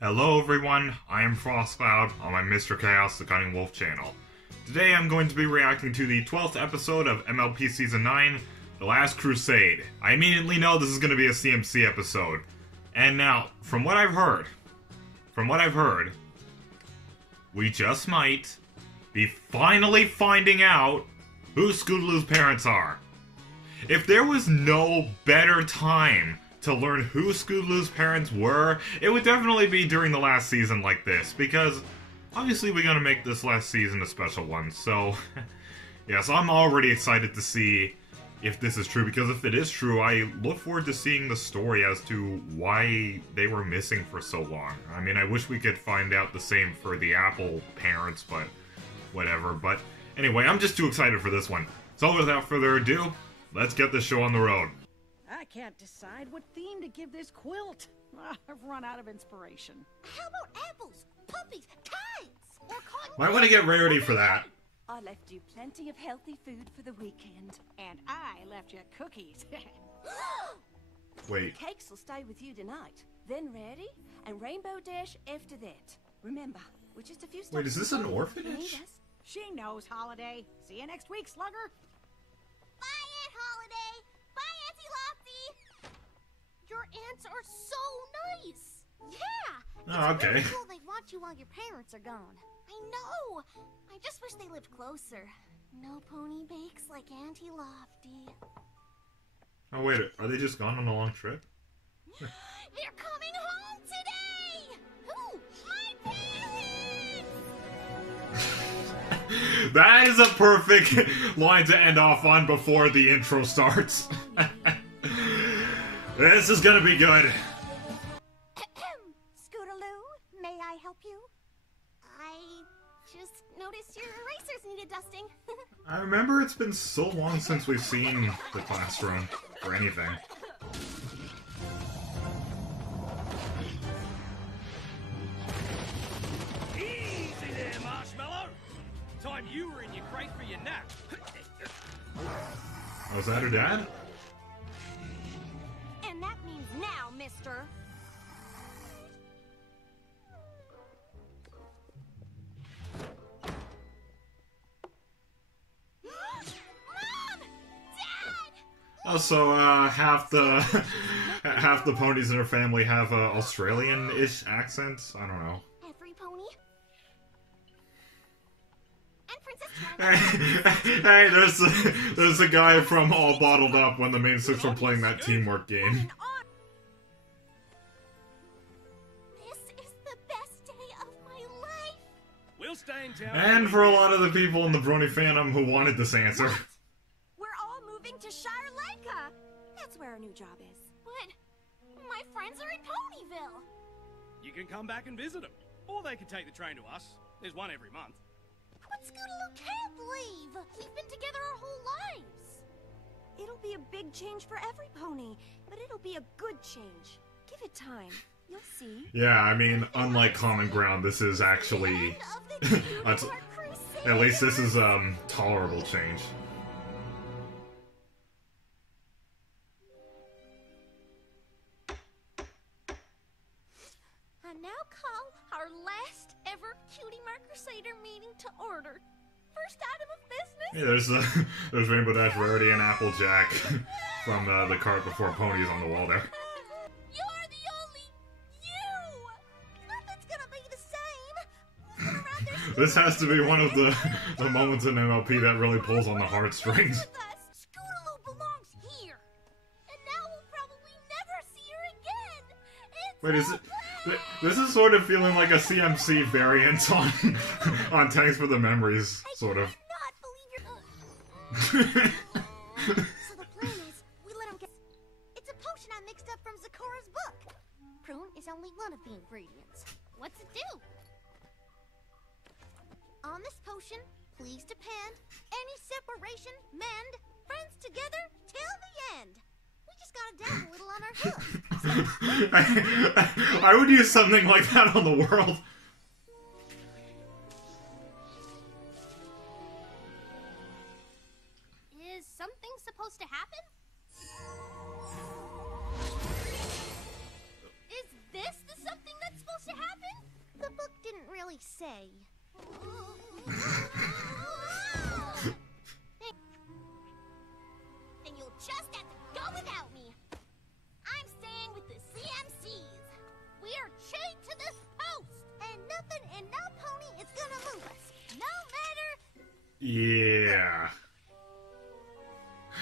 Hello everyone, I am FrostCloud on my Mr. Chaos the Cunning Wolf channel. Today I'm going to be reacting to the 12th episode of MLP Season 9, The Last Crusade. I immediately know this is going to be a CMC episode. And now, from what I've heard, we just might be finally finding out who Scootaloo's parents are. If there was no better time to learn who Scootaloo's parents were, it would definitely be during the last season like this, because obviously we're gonna make this last season a special one, so yeah, so I'm already excited to see if this is true, because if it is true, I look forward to seeing the story as to why they were missing for so long. I mean, I wish we could find out the same for the Apple parents, but whatever. But anyway, I'm just too excited for this one. So without further ado, let's get this show on the road. I can't decide what theme to give this quilt. I've run out of inspiration. How about apples, puppies, kites, or cotton? Might want to get Rarity for that. I left you plenty of healthy food for the weekend. And I left you cookies. Wait. Cakes will stay with you tonight. Then Rarity and Rainbow Dash after that. Remember, we're just a few steps. Wait, is this an away. orphanage? Need us? She knows, Holiday. See you next week, Slugger. Bye, Aunt Holiday. Bye, Auntie Lofty. Your aunts are so nice. Yeah. Oh, It's okay. really cool they want you while your parents are gone. I know. I just wish they lived closer. No pony bakes like Auntie Lofty. Oh wait, are they just gone on a long trip? They're coming home today. Who? My parents. That is a perfect line to end off on before the intro starts. This is gonna be good. Scootaloo, may I help you? I just noticed your erasers needed dusting. I remember it's been so long since we've seen the classroom or anything. Easy there, Marshmallow! Time you were in your crate for your nap. Oh, is that her dad? And that means now, mister. Mom! Dad! Oh, so half the half the ponies in her family have Australian-ish accents. I don't know. Every pony. And Princess Twilight. Hey, there's the guy from All Bottled Up when the main six were playing that teamwork game. This is the best day of my life. We'll stay in town. And for a lot of the people in the Brony fandom who wanted this answer. We're all moving to Shire Leica. That's where our new job is. But my friends are in Ponyville. You can come back and visit them. Or they can take the train to us. There's one every month. But Scootaloo can't leave. We've been together our whole lives. It'll be a big change for every pony, but it'll be a good change. Give it time. You'll see. Yeah, I mean, unlike Common Ground, this is actually... End of the Unicorn Crusade. At least this is, tolerable change. I now call our last ever Cutie Mark Crusader meeting to order. First item of business. Yeah, there's Rainbow Dash, Rarity, and Applejack from the Cart Before Ponies on the wall there. You're the only you. Nothing's gonna be the same. Moving around their This has to be one of the moments in MLP that really pulls on the heartstrings. Scootaloo belongs here. And now we'll probably never see her again. It's Wait, is all it? planned. This is sort of feeling like a CMC variant on on Thanks for the Memories, sort of. I cannot believe you're... So the plan is, we let him get... It's a potion I mixed up from Zikora's book. Prune is only one of the ingredients. What's it do? On this potion, please depend, any separation, mend, friends together till the end. We just gotta dab a little on our hoof. I would use something like that on the world. Is something supposed to happen? Is this the something that's supposed to happen? I say. And you'll just have to go without me. I'm staying with the CMCs. We are chained to this post, and nothing and no pony is gonna move us, no matter. Yeah.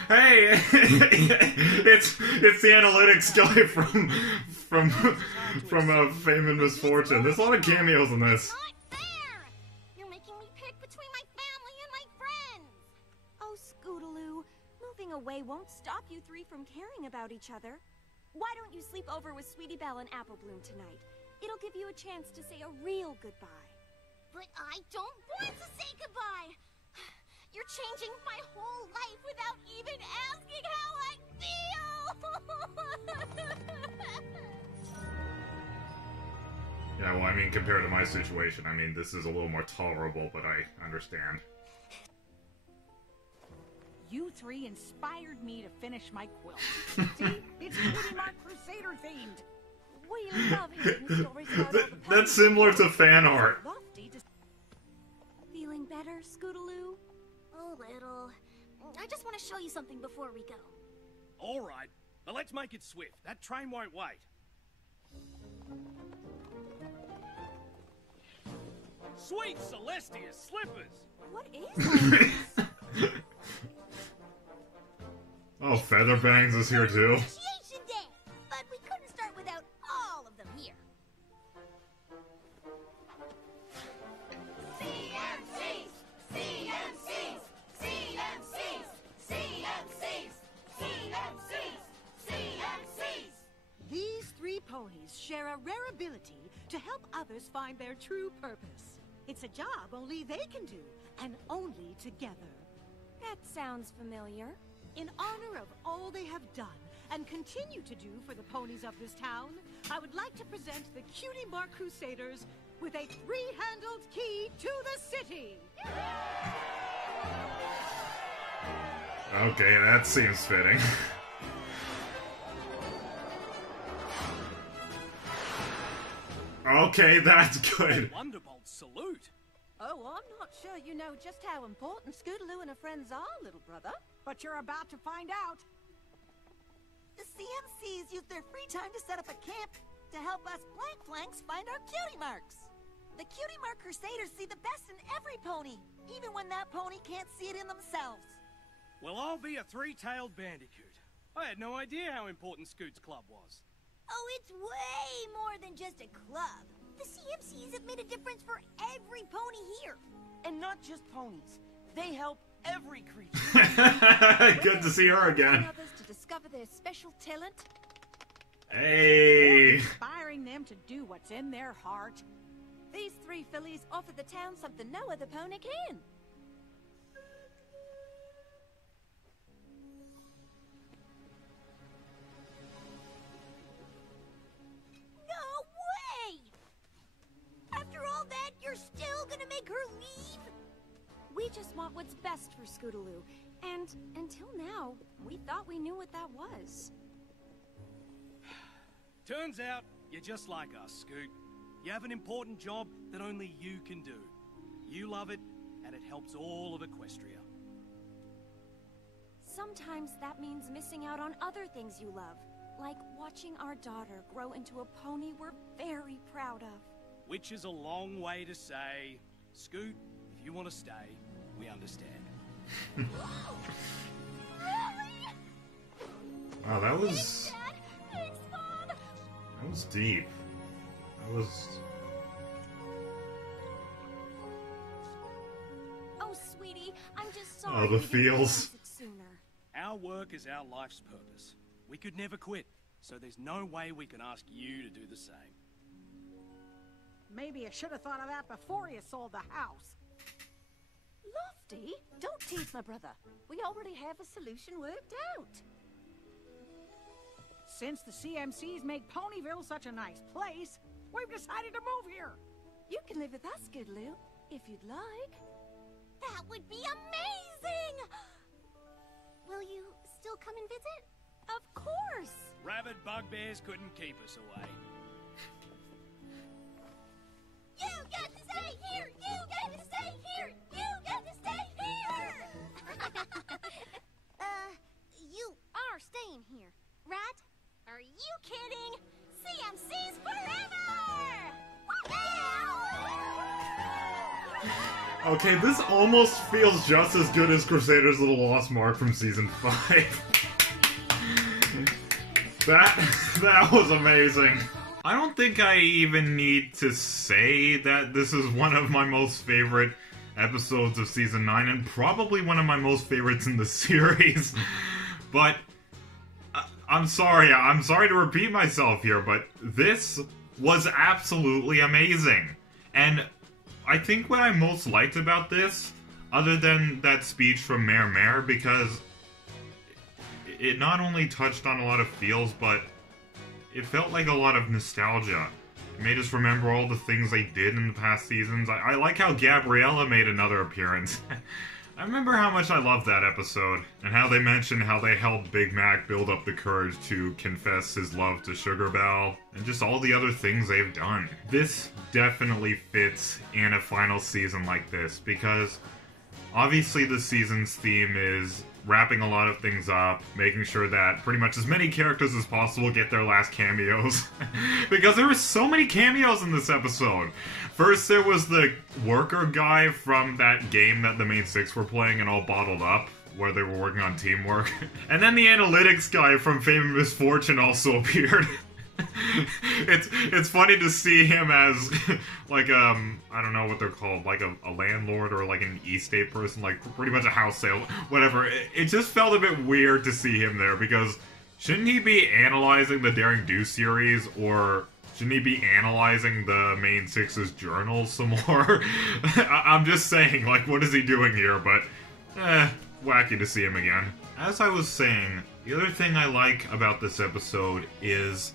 Hey, it's the analytics guy from Fame and Misfortune. There's a lot of cameos in this. Not fair. You're making me pick between my family and my friends. Oh, Scootaloo, moving away won't stop you three from caring about each other. Why don't you sleep over with Sweetie Belle and Apple Bloom tonight? It'll give you a chance to say a real goodbye. But I don't want to say goodbye. You're changing my whole life without even asking how I feel. Yeah, well, I mean, compared to my situation, I mean, this is a little more tolerable, but I understand. You three inspired me to finish my quilt. See? It's Cutie Mark Crusader themed. We love hearing stories about all the That's ponies. similar to fan art. Lofty to Feeling better, Scootaloo? A little. I just want to show you something before we go. All right, but let's make it swift. That train won't wait. Sweet Celestia slippers! What is all this? Oh, Featherbangs is here too. Initiation Day! But we couldn't start without all of them here. CMCs! CMCs! CMCs! CMCs! CMCs! CMCs! These three ponies share a rare ability to help others find their true purpose. It's a job only they can do, and only together. That sounds familiar. In honor of all they have done and continue to do for the ponies of this town, I would like to present the Cutie Mark Crusaders with a three-handled key to the city. Okay, that seems fitting. Okay, that's good. Wonderbolt salute! Oh, I'm not sure you know just how important Scootaloo and her friends are, little brother. But you're about to find out. The CMCs use their free time to set up a camp to help us blank flanks find our cutie marks. The Cutie Mark Crusaders see the best in every pony, even when that pony can't see it in themselves. Well, I'll be a three-tailed bandicoot. I had no idea how important Scoot's club was. Oh, it's way more than just a club. The CMCs have made a difference for every pony here. And not just ponies. They help every creature. Good to see her again. Others to discover their special talent. Hey. Inspiring them to do what's in their heart. These three fillies offer the town something no other pony can. No way! After all that, you're still gonna make her leave? We just want what's best for Scootaloo. And until now, we thought we knew what that was. Turns out, you're just like us, Scoot. You have an important job that only you can do. You love it, and it helps all of Equestria. Sometimes that means missing out on other things you love, like watching our daughter grow into a pony we're very proud of. Which is a long way to say, Scoot, if you want to stay, we understand. Wow, that was Dad, thanks, Mom. that was deep. That was. Oh, sweetie, I'm just sorry. Oh, the we didn't feels. realize it sooner. Our work is our life's purpose. We could never quit, so there's no way we can ask you to do the same. Maybe you should have thought of that before you sold the house. Lofty, don't tease my brother. We already have a solution worked out. Since the CMCs make Ponyville such a nice place, we've decided to move here. You can live with us, Scootaloo, if you'd like. That would be amazing! Will you still come and visit? Of course! Rabid bugbears couldn't keep us away. You got to say Okay, this almost feels just as good as Crusaders of the Lost Mark from Season 5. That was amazing. I don't think I even need to say that this is one of my most favorite episodes of Season 9, and probably one of my most favorites in the series. But I'm sorry to repeat myself here, but this was absolutely amazing. And I think what I most liked about this, other than that speech from Mayor Mare, because it not only touched on a lot of feels, but it felt like a lot of nostalgia. It made us remember all the things they did in the past seasons. I like how Gabriella made another appearance. I remember how much I loved that episode, and how they mentioned how they helped Big Mac build up the courage to confess his love to Sugar Belle, and just all the other things they've done. This definitely fits in a final season like this, because obviously the season's theme is wrapping a lot of things up, making sure that pretty much as many characters as possible get their last cameos. Because there were so many cameos in this episode. First there was the worker guy from that game that the main six were playing and all bottled up, where they were working on teamwork. And then the analytics guy from Fame and Misfortune also appeared. It's funny to see him as like I don't know what they're called, like a landlord or like an estate person, like pretty much a house sale, whatever. It just felt a bit weird to see him there, because shouldn't he be analyzing the Daring Do series, or shouldn't he be analyzing the main six's journals some more? I'm just saying, like, what is he doing here? But wacky to see him again. As I was saying, the other thing I like about this episode is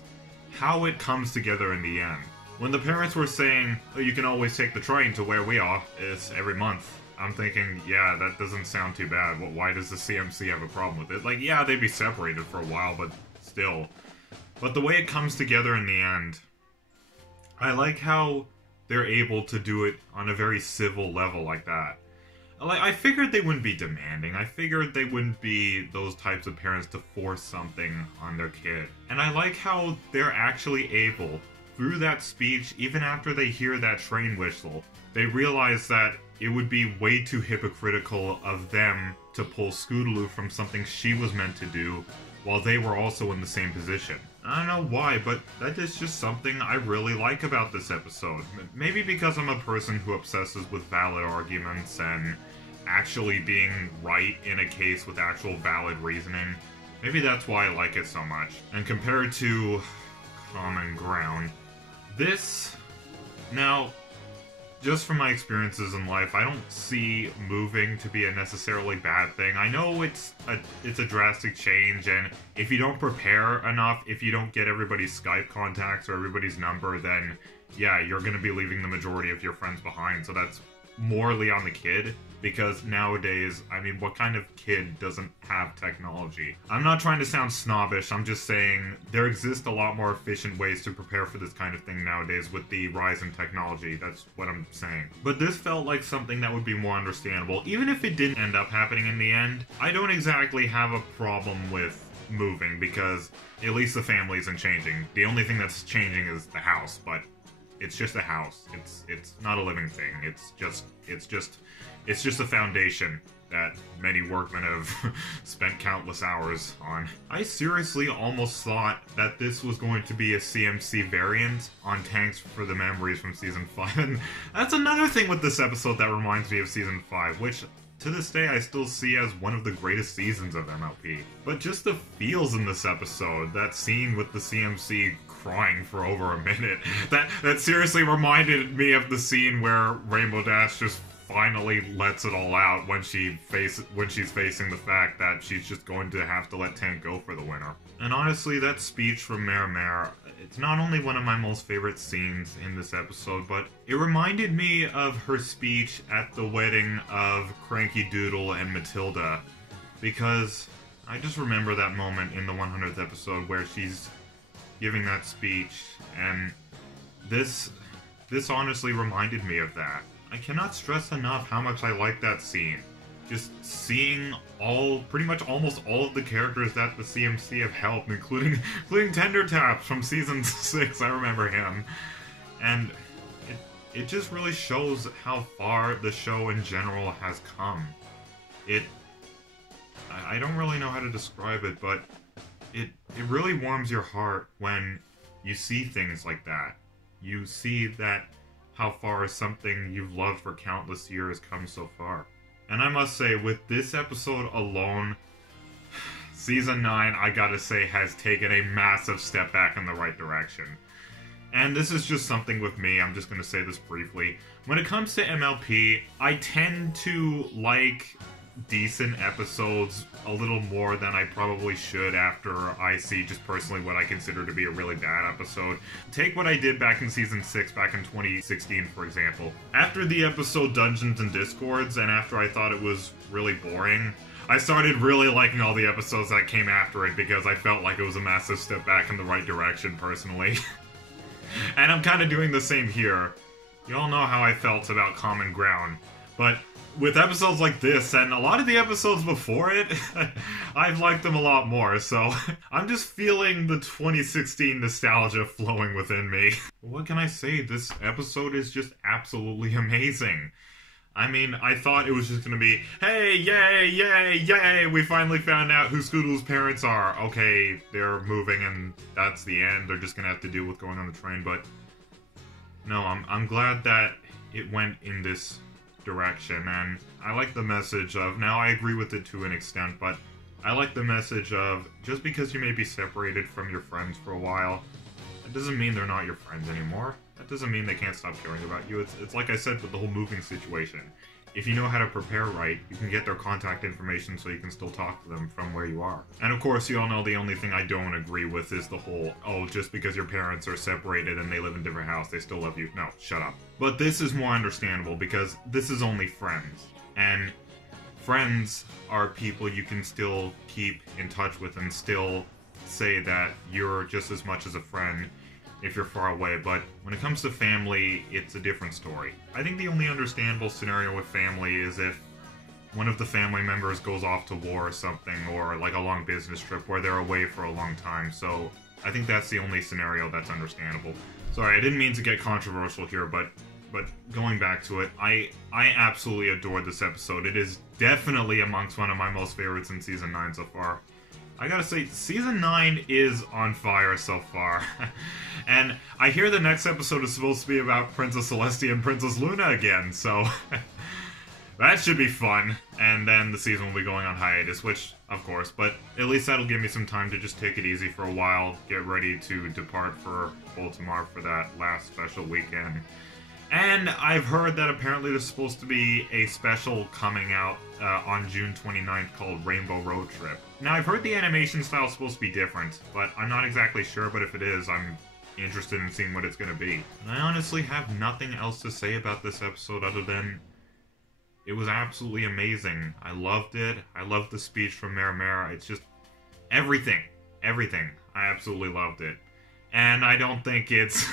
how it comes together in the end. When the parents were saying, oh, you can always take the train to where we are, it's every month, I'm thinking, yeah, that doesn't sound too bad. Well, why does the CMC have a problem with it? Like, yeah, they'd be separated for a while, but still. But the way it comes together in the end, I like how they're able to do it on a very civil level like that. Like, I figured they wouldn't be demanding. I figured they wouldn't be those types of parents to force something on their kid. And I like how they're actually able, through that speech, even after they hear that train whistle, they realize that it would be way too hypocritical of them to pull Scootaloo from something she was meant to do, while they were also in the same position. I don't know why, but that is just something I really like about this episode. Maybe because I'm a person who obsesses with valid arguments and actually being right in a case with actual valid reasoning. Maybe that's why I like it so much. And compared to Common Ground, this... Now, just from my experiences in life, I don't see moving to be a necessarily bad thing. I know it's a drastic change, and if you don't prepare enough, if you don't get everybody's Skype contacts or everybody's number, then yeah, you're going to be leaving the majority of your friends behind. So that's morally on the kid, because nowadays, I mean, what kind of kid doesn't have technology? I'm not trying to sound snobbish, I'm just saying there exist a lot more efficient ways to prepare for this kind of thing nowadays with the rise in technology. That's what I'm saying. But this felt like something that would be more understandable. Even if it didn't end up happening in the end, I don't exactly have a problem with moving, because at least the family isn't changing. The only thing that's changing is the house, but it's just a house. It's not a living thing. It's just a foundation that many workmen have spent countless hours on. I seriously almost thought that this was going to be a CMC variant on Tanks for the Memories from Season 5, and that's another thing with this episode that reminds me of Season 5, which to this day I still see as one of the greatest seasons of MLP. But just the feels in this episode, that scene with the CMC crying for over a minute, that seriously reminded me of the scene where Rainbow Dash just finally lets it all out when she's facing the fact that she's just going to have to let Tank go for the winner. And honestly, that speech from Mare, it's not only one of my most favorite scenes in this episode, but it reminded me of her speech at the wedding of Cranky Doodle and Matilda, because I just remember that moment in the 100th episode where she's giving that speech, and this honestly reminded me of that. I cannot stress enough how much I like that scene. Just seeing pretty much almost all of the characters that the CMC have helped, including Tender Taps from Season 6, I remember him. And it just really shows how far the show in general has come. I don't really know how to describe it, but it really warms your heart when you see things like that. You see that how far something you've loved for countless years come so far. And I must say, with this episode alone, Season 9, I gotta say, has taken a massive step back in the right direction. And this is just something with me, I'm just gonna say this briefly. When it comes to MLP, I tend to like decent episodes a little more than I probably should after I see just personally what I consider to be a really bad episode. Take what I did back in Season 6, back in 2016, for example. After the episode Dungeons and Discords, and after I thought it was really boring, I started really liking all the episodes that came after it because I felt like it was a massive step back in the right direction, personally. And I'm kind of doing the same here. You all know how I felt about Common Ground, but with episodes like this, and a lot of the episodes before it, I've liked them a lot more, so I'm just feeling the 2016 nostalgia flowing within me. What can I say? This episode is just absolutely amazing. I mean, I thought it was just gonna be, hey, yay, yay, yay, we finally found out who Scootaloo's parents are. Okay, they're moving and that's the end. They're just gonna have to deal with going on the train, but no, I'm glad that it went in this direction, and I like the message of, now I agree with it to an extent, but I like the message of, just because you may be separated from your friends for a while, that doesn't mean they're not your friends anymore. That doesn't mean they can't stop caring about you. It's like I said with the whole moving situation. If you know how to prepare right, you can get their contact information so you can still talk to them from where you are. And of course, you all know the only thing I don't agree with is the whole, oh, just because your parents are separated and they live in different houses, they still love you. No, shut up. But this is more understandable because this is only friends. And friends are people you can still keep in touch with and still say that you're just as much as a friend if you're far away, but when it comes to family, it's a different story. I think the only understandable scenario with family is if one of the family members goes off to war or something, or like a long business trip where they're away for a long time, so I think that's the only scenario that's understandable. Sorry, I didn't mean to get controversial here, but going back to it, I absolutely adored this episode. It is definitely amongst one of my most favorites in Season 9 so far. I gotta say, Season 9 is on fire so far. And I hear the next episode is supposed to be about Princess Celestia and Princess Luna again, so that should be fun. And then the season will be going on hiatus, which, of course, but at least that'll give me some time to just take it easy for a while, get ready to depart for Baltimore for that last special weekend. And I've heard that apparently there's supposed to be a special coming out on June 29th called Rainbow Road Trip. Now, I've heard the animation style is supposed to be different, but I'm not exactly sure, but if it is, I'm interested in seeing what it's going to be. And I honestly have nothing else to say about this episode other than it was absolutely amazing. I loved it. I loved the speech from Mera. It's just everything. Everything. I absolutely loved it. And I don't think it's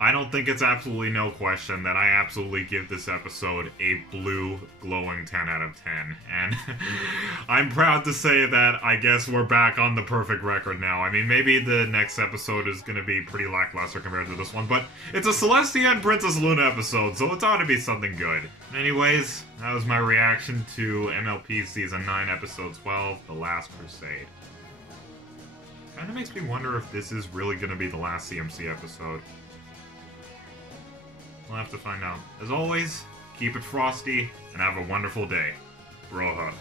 absolutely no question that I absolutely give this episode a blue glowing 10 out of 10. And I'm proud to say that I guess we're back on the perfect record now. I mean, maybe the next episode is going to be pretty lackluster compared to this one, but it's a Celestia and Princess Luna episode, so it's ought to be something good. Anyways, that was my reaction to MLP Season 9, Episode 12, The Last Crusade. Kinda makes me wonder if this is really gonna be the last CMC episode. We'll have to find out. As always, keep it frosty, and have a wonderful day. Broha.